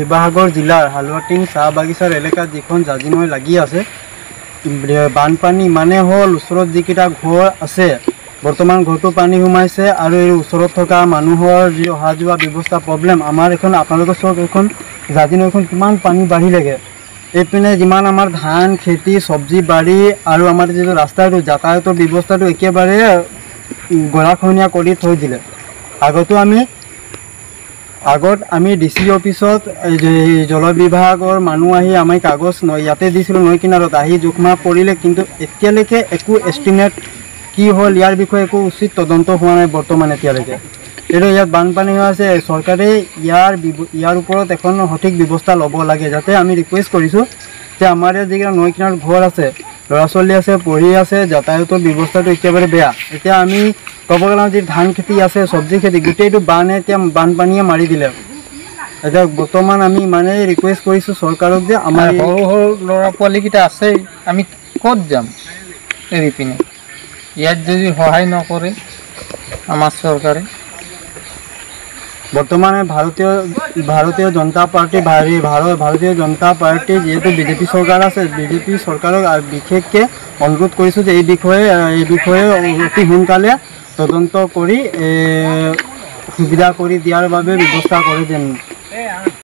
শিৱসাগৰ জিলাৰ হালুৱাটিং চাহ বাগিচাৰ এলেকাত যিখন জাজি নৈ লাগি আছে, বানপানী ইমানে হ'ল, ওচৰত যিকেইটা ঘৰ আছে বৰ্তমান ঘৰটো পানী সোমাইছে আৰু এই ওচৰত থকা মানুহৰ যি অহা যোৱা ব্যৱস্থা প্ৰব্লেম। আমাৰ এখন আপোনালোকৰ চব এখন জাজি নৈখন কিমান পানী বাঢ়িলেগৈ। এইপিনে যিমান আমাৰ ধান খেতি চব্জি বাৰী আৰু আমাৰ যিটো ৰাস্তাটো যাতায়াতৰ ব্যৱস্থাটো একেবাৰে গৰাখহনীয়া কৰি থৈ দিলে। আগত আমি DC অফিচত জল বিভাগৰ মানুহ আহি আমি কাগজ ইয়াতে দিছিলোঁ নৈ কিনাৰত আহি জোখমা কৰিলে, কিন্তু এতিয়ালৈকে একো এষ্টিমেট কি হ'ল ইয়াৰ বিষয়ে একো উচিত তদন্ত হোৱা নাই বৰ্তমান এতিয়ালৈকে। কিন্তু ইয়াত বানপানী হৈ আছে, চৰকাৰে ইয়াৰ ওপৰত এখন সঠিক ব্যৱস্থা ল'ব লাগে। যাতে আমি ৰিকুৱেষ্ট কৰিছোঁ যে আমাৰ ইয়াত যিকেইটা নৈ কিনাৰত ঘৰ আছে, ল'ৰা ছোৱালী আছে, পঢ়ি আছে, যাতায়াতৰ ব্যৱস্থাটো একেবাৰে বেয়া। এতিয়া আমি ক'ব গ'লে যি ধান খেতি আছে চব্জি খেতি গোটেইটো এতিয়া বানপানীয়ে মাৰি দিলে। এতিয়া বৰ্তমান আমি ইমানেই ৰিকুৱেষ্ট কৰিছোঁ চৰকাৰক যে আমাৰ সৰু সৰু ল'ৰা পোৱালীকেইটা আছেই, আমি ক'ত যাম এৰি পিনে? ইয়াত যদি সহায় নকৰে আমাৰ চৰকাৰে। বৰ্তমানে ভাৰতীয় জনতা পাৰ্টি যিহেতু BJP চৰকাৰ আছে, BJP চৰকাৰক বিশেষকৈ অনুৰোধ কৰিছোঁ যে এই বিষয়ে অতি সোনকালে তদন্ত কৰি সুবিধা কৰি দিয়াৰ বাবে ব্যৱস্থা কৰে যেন।